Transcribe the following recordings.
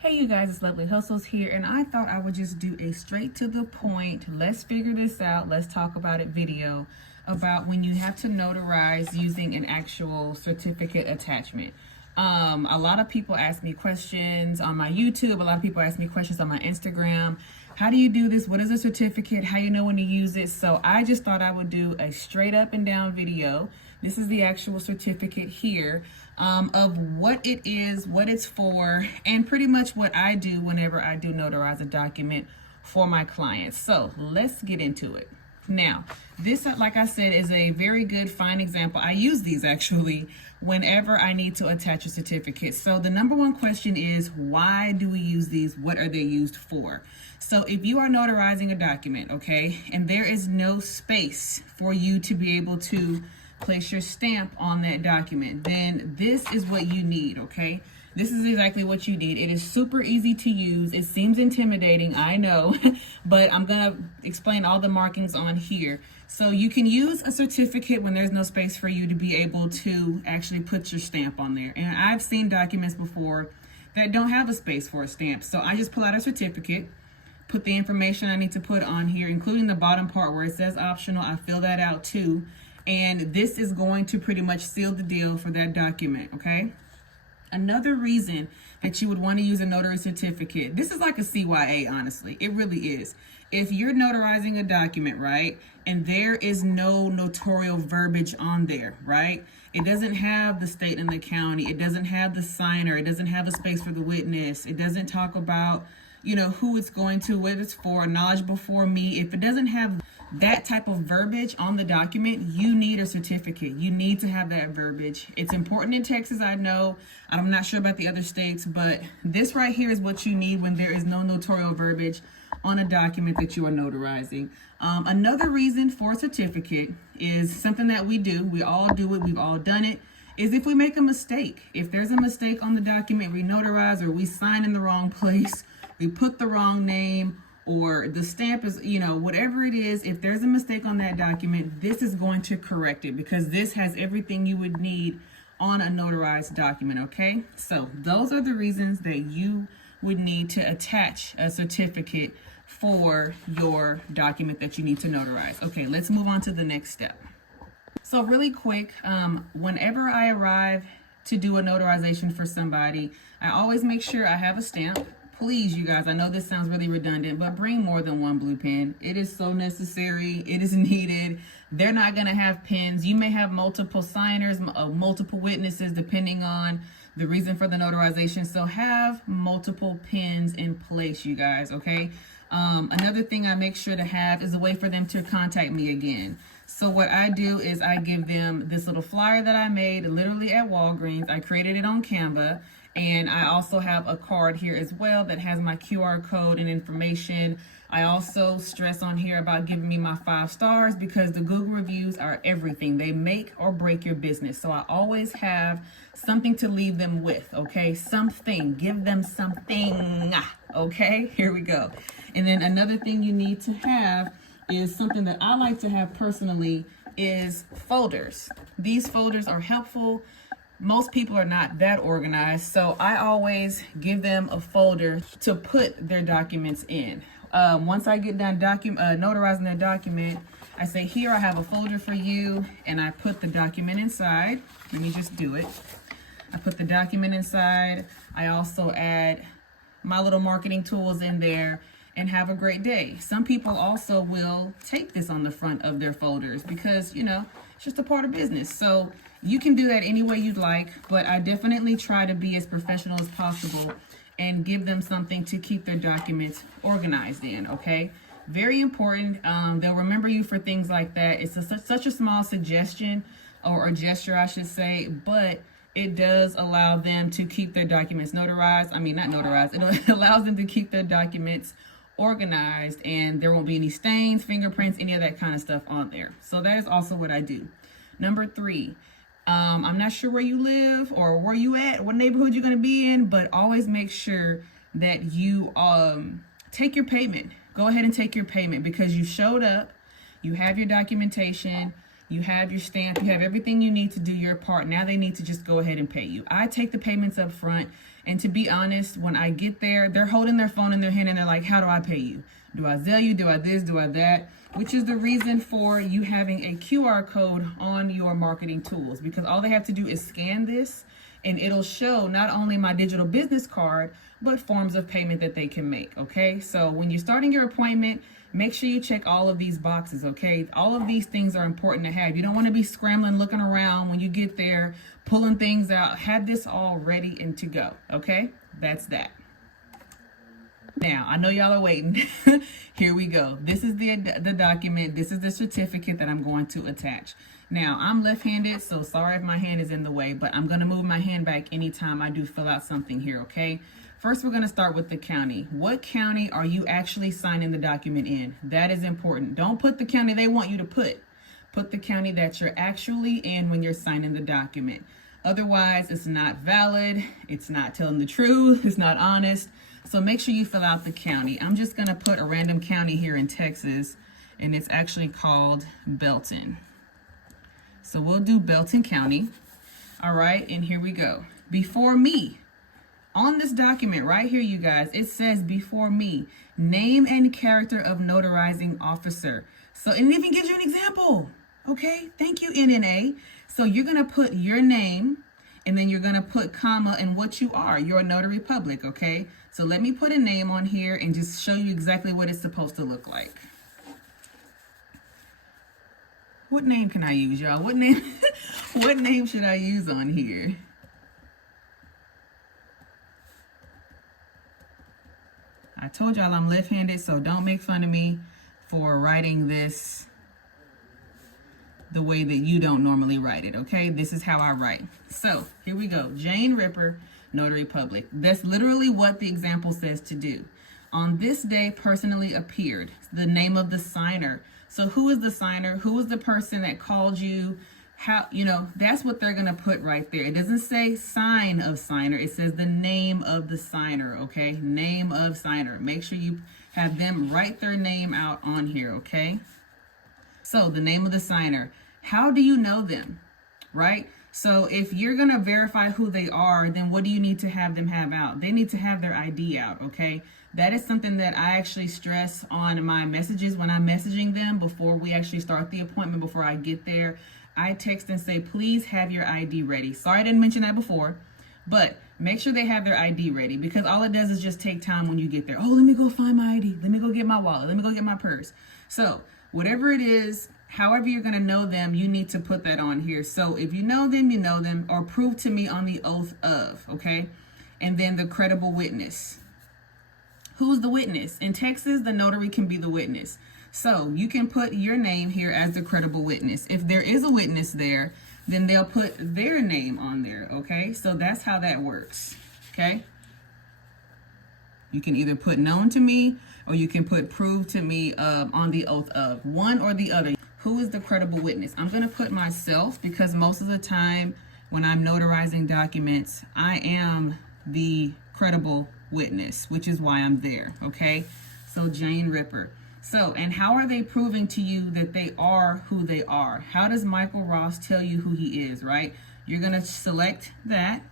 Hey you guys, it's Lovely Hustles here, and I thought I would just do a straight to the point, let's figure this out, let's talk about it video about when you have to notarize using an actual certificate attachment. A lot of people ask me questions on my YouTube, a lot of people ask me questions on my Instagram. How do you do this? What is a certificate? How you know when to use it? So I just thought I would do a straight up and down video. This is the actual certificate here of what it is, what it's for, and pretty much what I do whenever I do notarize a document for my clients. So let's get into it. Now, this, like I said, is a very good, fine example. I use these actually whenever I need to attach a certificate. So the number one question is, why do we use these? What are they used for? So if you are notarizing a document, okay, and there is no space for you to be able to place your stamp on that document, then this is what you need, okay? This is exactly what you need. It is super easy to use. It seems intimidating, I know, but I'm gonna explain all the markings on here. So you can use a certificate when there's no space for you to be able to actually put your stamp on there. And I've seen documents before that don't have a space for a stamp. So I just pull out a certificate, put the information I need to put on here, including the bottom part where it says optional. I fill that out too. And this is going to pretty much seal the deal for that document, okay? Another reason that you would want to use a notary certificate, this is like a CYA, honestly. It really is. If you're notarizing a document, right, and there is no notarial verbiage on there, right? It doesn't have the state and the county. It doesn't have the signer. It doesn't have a space for the witness. It doesn't talk about, you know, who it's going to, what it's for, knowledge before me. If it doesn't have that type of verbiage on the document, you need a certificate. You need to have that verbiage. It's important in Texas, I know. I'm not sure about the other states, but this right here is what you need when there is no notarial verbiage on a document that you are notarizing. Another reason for a certificate is something that we do. We all do it. We've all done it. Is if we make a mistake. If there's a mistake on the document we notarize, or we sign in the wrong place, we put the wrong name, or the stamp is, you know, whatever it is, if there's a mistake on that document, this is going to correct it because this has everything you would need on a notarized document, okay? So those are the reasons that you would need to attach a certificate for your document that you need to notarize. Okay, let's move on to the next step. So really quick, whenever I arrive to do a notarization for somebody, I always make sure I have a stamp. Please, you guys, I know this sounds really redundant, but bring more than one blue pen. It is so necessary. It is needed. They're not going to have pens. You may have multiple signers, multiple witnesses, depending on the reason for the notarization. So have multiple pens in place, you guys, okay? Another thing I make sure to have is a way for them to contact me again. So what I do is I give them this little flyer that I made literally at Walgreens. I created it on Canva. And I also have a card here as well that has my QR code and information. I also stress on here about giving me my 5 stars because the Google reviews are everything. They make or break your business. So I always have something to leave them with, okay? Something. Give them something, okay? Here we go. And then another thing you need to have is something that I like to have personally is folders. These folders are helpful. Most people are not that organized, so I always give them a folder to put their documents in. Once I get done notarizing their document, I say, here I have a folder for you, and I put the document inside. Let me just do it. I put the document inside. I also add my little marketing tools in there, and have a great day. Some people also will take this on the front of their folders because, you know, it's just a part of business. So you can do that any way you'd like, but I definitely try to be as professional as possible and give them something to keep their documents organized in, okay? Very important. They'll remember you for things like that. It's such a small suggestion or a gesture, I should say, but it does allow them to keep their documents notarized. I mean, not notarized. It allows them to keep their documents organized, and there won't be any stains, fingerprints, any of that kind of stuff on there. So that is also what I do. Number 3, I'm not sure where you live or where you at, what neighborhood you're going to be in, but always make sure that you take your payment. Go ahead and take your payment because you showed up, you have your documentation, You have your stamp, you have everything you need to do your part. Now they need to just go ahead and pay you. I take the payments up front, and to be honest, when I get there, they're holding their phone in their hand and they're like, how do I pay you? Do I Zelle you? Do I this? Do I that? Which is the reason for you having a QR code on your marketing tools, because all they have to do is scan this and it'll show not only my digital business card, but forms of payment that they can make, okay? So when you're starting your appointment, make sure you check all of these boxes, okay? All of these things are important to have. You don't want to be scrambling, looking around when you get there, pulling things out. Have this all ready and to go, okay? That's that. Now, I know y'all are waiting. Here we go. This is the document. This is the certificate that I'm going to attach. Now, I'm left-handed, so sorry if my hand is in the way, but I'm going to move my hand back anytime I do fill out something here, okay? First, we're going to start with the county. What county are you actually signing the document in? That is important. Don't put the county they want you to put. Put the county that you're actually in when you're signing the document. Otherwise, it's not valid. It's not telling the truth. It's not honest. So make sure you fill out the county. I'm just going to put a random county here in Texas, and it's actually called Belton. So we'll do Belton County. All right, and here we go. Before me, on this document right here, you guys, it says before me, name and character of notarizing officer. So it even gives you an example. Okay, thank you, NNA. So you're going to put your name, and then you're going to put comma and what you are. You're a notary public, okay? So let me put a name on here and just show you exactly what it's supposed to look like. What name can I use, y'all? What name, what name should I use on here? I told y'all I'm left-handed, so don't make fun of me for writing this the way that you don't normally write it, okay? This is how I write. So here we go. Jane Ripper, Notary Public. That's literally what the example says to do. On this day, personally appeared. The name of the signer. So who is the signer? Who is the person that called you? How, you know, that's what they're going to put right there. It doesn't say sign of signer. It says the name of the signer, okay? Name of signer. Make sure you have them write their name out on here, okay? So the name of the signer. How do you know them, right? So if you're going to verify who they are, then what do you need to have them have out? They need to have their ID out, okay? That is something that I actually stress on my messages when I'm messaging them before we actually start the appointment, before I get there. I text and say, please have your ID ready. Sorry I didn't mention that before, but make sure they have their ID ready, because all it does is just take time when you get there. Oh, let me go find my ID. Let me go get my wallet. Let me go get my purse. So whatever it is, however you're going to know them, you need to put that on here. So if you know them, or prove to me on the oath of, okay? And then the credible witness. Who's the witness? In Texas, the notary can be the witness. So you can put your name here as the credible witness. If there is a witness there, then they'll put their name on there, okay? So that's how that works, okay? You can either put known to me, or you can put prove to me on the oath of. One or the other. Who is the credible witness? I'm going to put myself, because most of the time when I'm notarizing documents, I am the credible witness, which is why I'm there, okay? So Jane Ripper. So, and how are they proving to you that they are who they are? How does Michael Ross tell you who he is, right? You're going to select that,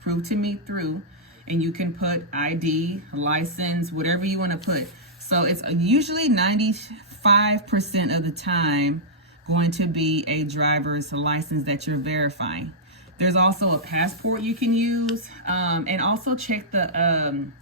prove to me through, and you can put ID, license, whatever you want to put. So it's usually 95% of the time going to be a driver's license that you're verifying. There's also a passport you can use, and also check the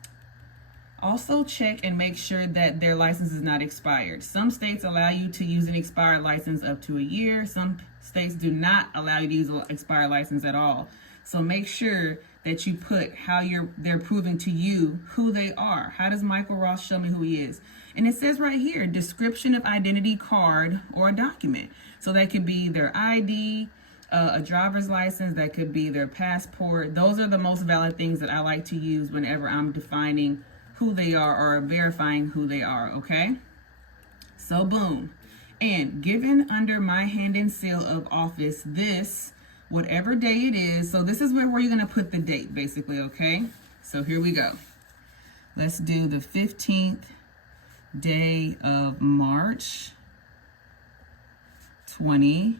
check and make sure that their license is not expired. Some states allow you to use an expired license up to a year. Some states do not allow you to use an expired license at all. So make sure that you put how they're proving to you who they are. How does Michael Ross show me who he is? And it says right here, description of identity card or a document. So that could be their ID, a driver's license, that could be their passport. Those are the most valid things that I like to use whenever I'm defining who they are or verifying who they are, okay? So boom. And given under my hand and seal of office, this, whatever day it is, so this is where you're gonna put the date basically, okay? So here we go. Let's do the 15th day of March 20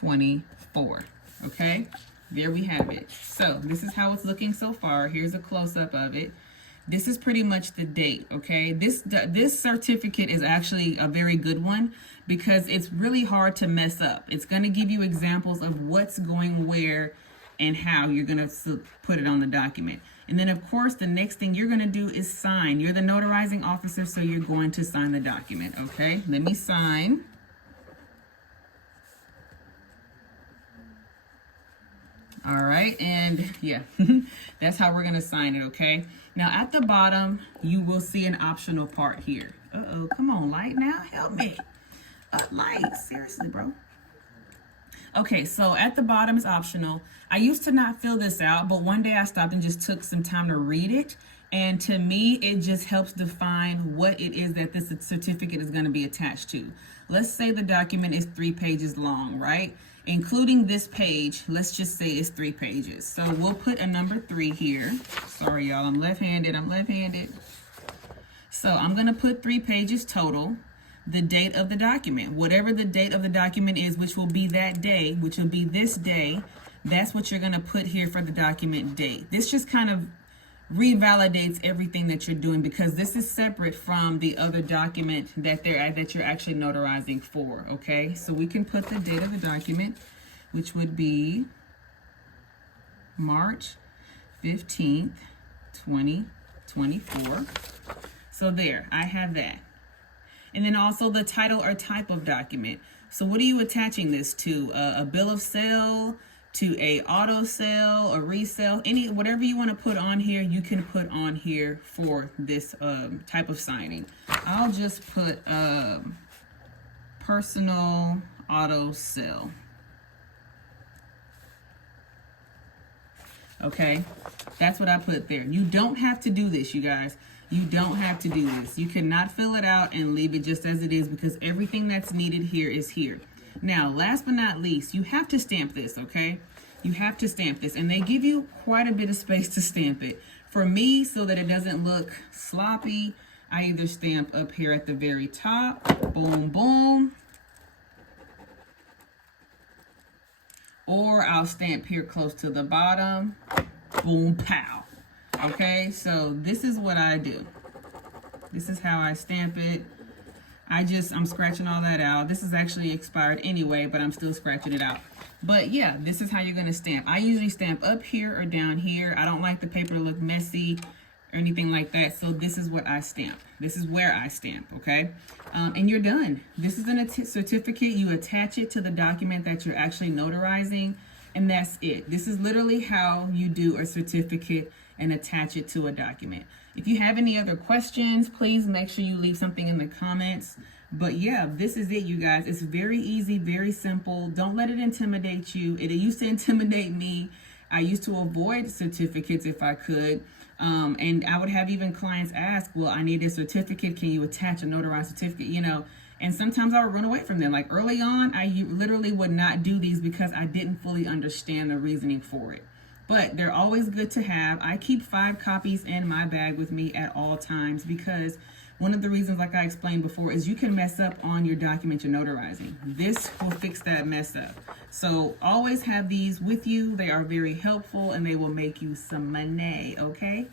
2024. Okay, there we have it. So this is how it's looking so far. Here's a close-up of it. This is pretty much the date, okay? This certificate is actually a very good one because it's really hard to mess up. It's going to give you examples of what's going where and how you're going to put it on the document. And then, of course, the next thing you're going to do is sign. You're the notarizing officer, so you're going to sign the document, okay? Let me sign. All right, and yeah, that's how we're going to sign it, okay? Now, at the bottom, you will see an optional part here. Uh-oh, come on, light now, help me. Light, seriously, bro. Okay, so at the bottom is optional. I used to not fill this out, but one day I stopped and just took some time to read it. And to me, it just helps define what it is that this certificate is going to be attached to. Let's say the document is 3 pages long, right? Including this page, let's just say it's 3 pages. So we'll put a number 3 here. Sorry, y'all, I'm left-handed. So I'm going to put 3 pages total. The date of the document, whatever the date of the document is, which will be that day, which will be this day, that's what you're going to put here for the document date. This just kind of revalidates everything that you're doing because this is separate from the other document that you're actually notarizing for, okay? So we can put the date of the document, which would be March 15th, 2024. So there, I have that. And then also the title or type of document. So what are you attaching this to? A bill of sale, to a auto sale, a resale, whatever you want to put on here, you can put on here for this type of signing. I'll just put personal auto sale. Okay, that's what I put there. You don't have to do this, you guys. You don't have to do this. You cannot fill it out and leave it just as it is because everything that's needed here is here. Now, last but not least, you have to stamp this, okay? You have to stamp this, and they give you quite a bit of space to stamp it. For me, so that it doesn't look sloppy, I either stamp up here at the very top, boom, boom, or I'll stamp here close to the bottom, boom, pow. Okay, so this is what I do. This is how I stamp it. I'm scratching all that out. This is actually expired anyway, but I'm still scratching it out. But yeah, this is how you're gonna stamp. I usually stamp up here or down here. I don't like the paper to look messy or anything like that. So this is what I stamp. This is where I stamp, okay? And you're done. This is a certificate. You attach it to the document that you're actually notarizing, and that's it. This is literally how you do a certificate and attach it to a document. If you have any other questions, please make sure you leave something in the comments. But yeah, this is it, you guys. It's very easy, very simple. Don't let it intimidate you. It used to intimidate me. I used to avoid certificates if I could. And I would have even clients ask, well, I need a certificate. Can you attach a notarized certificate? You know, and sometimes I would run away from them. Like early on, I literally would not do these because I didn't fully understand the reasoning for it. But they're always good to have. I keep 5 copies in my bag with me at all times because one of the reasons, like I explained before, is you can mess up on your document you're notarizing. This will fix that mess up. So always have these with you. They are very helpful and they will make you some money, okay?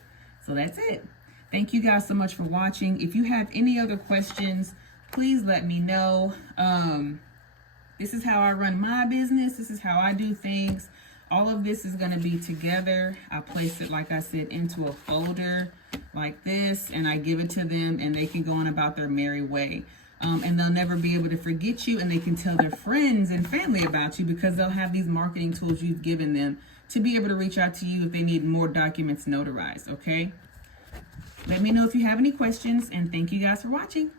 So that's it. Thank you guys so much for watching. If you have any other questions, please let me know. This is how I run my business. This is how I do things. All of this is going to be together. I place it, like I said, into a folder like this, and I give it to them, and they can go on about their merry way. And they'll never be able to forget you, and they can tell their friends and family about you because they'll have these marketing tools you've given them to be able to reach out to you if they need more documents notarized, okay? Let me know if you have any questions, and thank you guys for watching.